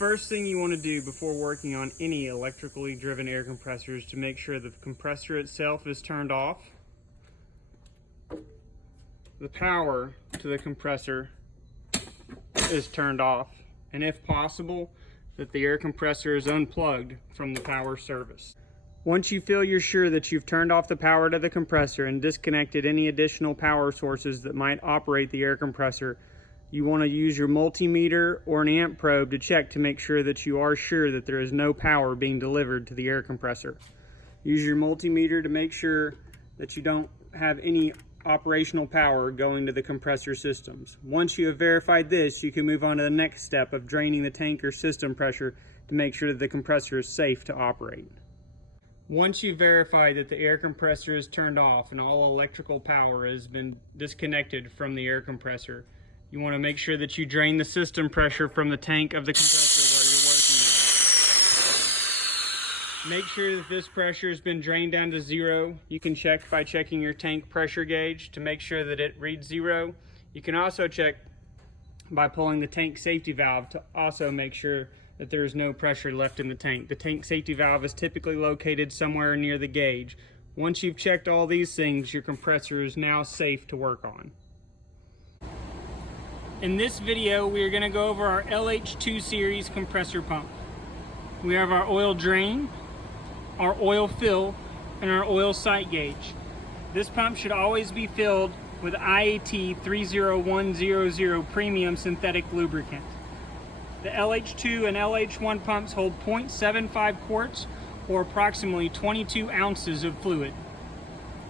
first thing you want to do before working on any electrically driven air compressor is to make sure the compressor itself is turned off, the power to the compressor is turned off, and if possible, that the air compressor is unplugged from the power service. Once you feel you're sure that you've turned off the power to the compressor and disconnected any additional power sources that might operate the air compressor, you want to use your multimeter or an amp probe to check to make sure that you are sure that there is no power being delivered to the air compressor. Use your multimeter to make sure that you don't have any operational power going to the compressor systems. Once you have verified this, you can move on to the next step of draining the tank or system pressure to make sure that the compressor is safe to operate. Once you verify that the air compressor is turned off and all electrical power has been disconnected from the air compressor, you want to make sure that you drain the system pressure from the tank of the compressor where you're working with. Make sure that this pressure has been drained down to zero. You can check by checking your tank pressure gauge to make sure that it reads zero. You can also check by pulling the tank safety valve to also make sure that there is no pressure left in the tank. The tank safety valve is typically located somewhere near the gauge. Once you've checked all these things, your compressor is now safe to work on. In this video, we are going to go over our LH2 series compressor pump. We have our oil drain, our oil fill, and our oil sight gauge. This pump should always be filled with IAT 30100 premium synthetic lubricant. The LH2 and LH1 pumps hold 0.75 quarts or approximately 22 ounces of fluid.